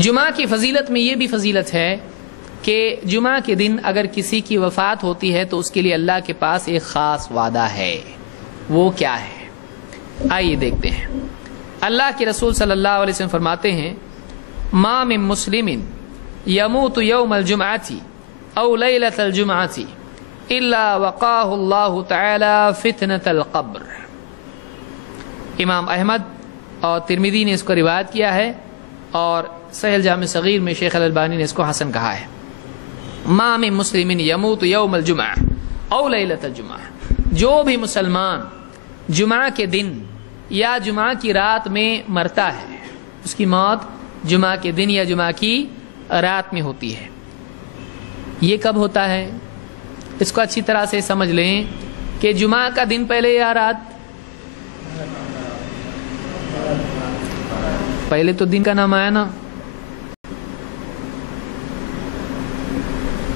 جمعہ کی فضیلت میں یہ بھی فضیلت ہے کہ جمعہ کے دن اگر کسی کی وفات ہوتی ہے تو اس کے لیے اللہ کے پاس ایک خاص وعدہ ہے. وہ کیا ہے؟ آئیے دیکھتے ہیں. اللہ کے رسول صلی اللہ علیہ وسلم فرماتے ہیں ما من مسلم یموت یوم الجمعۃ او لیلۃ الجمعۃ الا وقاه اللہ تعالی فتنۃ القبر. امام احمد اور ترمذی نے اس کو روایت کیا ہے اور صحیح الجامع صغیر میں شیخ الالبانی نے اس کو حسن کہا ہے. ما من مسلم یموت یوم الجمعہ او لیلۃ الجمعہ، جو بھی مسلمان جمعہ کے دن یا جمعہ کی رات میں مرتا ہے اس کی موت جمعہ کے دن یا جمعہ کی رات میں ہوتی ہے. یہ کب ہوتا ہے؟ اس کو اچھی طرح سے سمجھ لیں کہ جمعہ کا دن پہلے یا رات؟ پہلے تو دن کا نام آیا نا.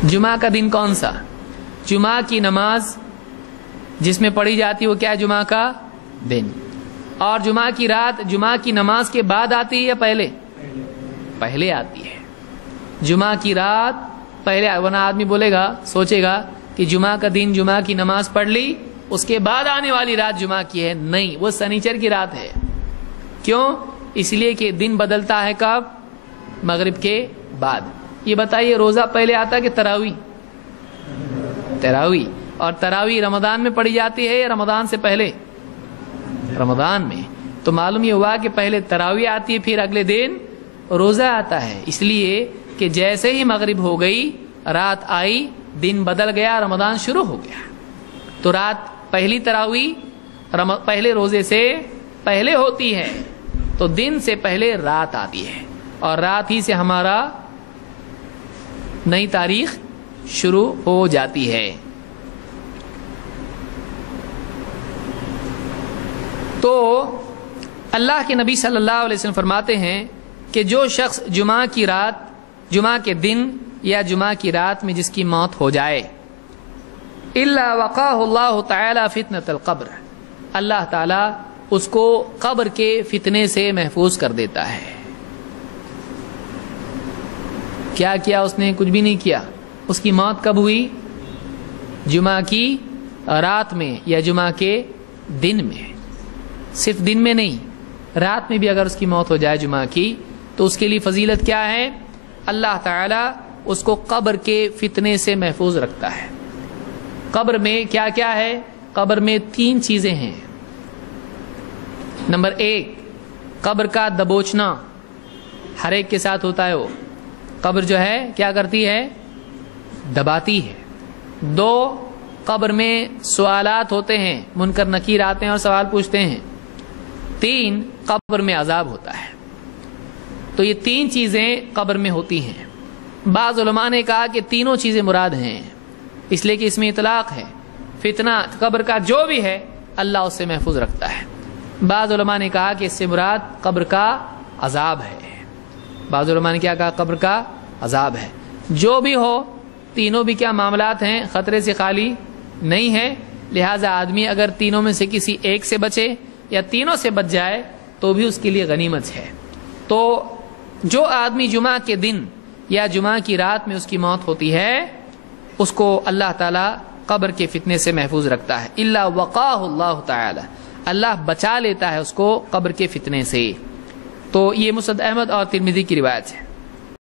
جمعہ کا دن کون سا؟ جمعہ کی نماز جس میں پڑھی جاتی وہ کیا ہے؟ جمعہ کا دن. اور جمعہ کی رات جمعہ کی نماز کے بعد آتی ہے یا پہلے؟ پہلے آتی ہے. جمعہ کی رات پہلے، ورنہ آدمی بولے گا سوچے گا کہ جمعہ کا دن جمعہ کی نماز پڑھ لی اس کے بعد آنے والی رات جمعہ کی ہے. نہیں، وہ سنیچر کی رات ہے. کیوں؟ اس لیے کہ دن بدلتا ہے کب؟ مغرب کے بعد. یہ بتائیے روزہ پہلے آتا ہے کہ تراویح؟ تراویح. اور تراویح رمضان میں پڑھی جاتی ہے یا رمضان سے پہلے؟ رمضان میں. تو معلوم یہ ہوا کہ پہلے تراویح آتی ہے پھر اگلے دن روزہ آتا ہے. اس لیے کہ جیسے ہی مغرب ہو گئی رات آئی دن بدل گیا رمضان شروع ہو گیا. تو رات پہلی تراویح پہلے روزے سے پہلے ہوتی ہے تو دن سے پہلے رات آتی ہے اور رات ہی سے ہمارا نئی تاریخ شروع ہو جاتی ہے. تو اللہ کے نبی صلی اللہ علیہ وسلم فرماتے ہیں کہ جو شخص جمعہ کی رات جمعہ کے دن یا جمعہ کی رات میں جس کی موت ہو جائے الا وقاه اللہ تعالی فتنۃ القبر، اللہ تعالی اس کو قبر کے فتنے سے محفوظ کر دیتا ہے. کیا کیا اس نے؟ کچھ بھی نہیں کیا. اس کی موت کب ہوئی؟ جمعہ کی رات میں یا جمعہ کے دن میں. صرف دن میں نہیں، رات میں بھی اگر اس کی موت ہو جائے جمعہ کی تو اس کے لیے فضیلت کیا ہے؟ اللہ تعالی اس کو قبر کے فتنے سے محفوظ رکھتا ہے. قبر میں کیا کیا ہے؟ قبر میں 3 چیزیں ہیں. نمبر 1، قبر کا دبوچنا ہر ایک کے ساتھ ہوتا ہے. وہ قبر جو ہے کیا کرتی ہے؟ دباتی ہے. 2، قبر میں سوالات ہوتے ہیں، منکر نکیر آتے ہیں اور سوال پوچھتے ہیں. 3، قبر میں عذاب ہوتا ہے. تو یہ 3 چیزیں قبر میں ہوتی ہیں. بعض علماء نے کہا کہ تینوں چیزیں مراد ہیں اس لیے کہ اس میں اطلاق ہے. فتنہ قبر کا جو بھی ہے اللہ اس سے محفوظ رکھتا ہے. بعض علماء نے کہا کہ اس سے مراد قبر کا عذاب ہے. بعض علماء نے کیا کہا؟ قبر کا عذاب ہے. جو بھی ہو تینوں بھی کیا معاملات ہیں؟ خطرے سے خالی نہیں ہے. لہٰذا آدمی اگر تینوں میں سے کسی ایک سے بچے یا تینوں سے بچ جائے تو بھی اس کے لیے غنیمت ہے. تو جو آدمی جمعہ کے دن یا جمعہ کی رات میں اس کی موت ہوتی ہے اس کو اللہ تعالیٰ قبر کے فتنے سے محفوظ رکھتا ہے. الا وقاہ اللہ تعالی، اللہ بچا لیتا ہے اس کو قبر کے فتنے سے. تو یہ مسند احمد اور ترمذی کی روایت ہے.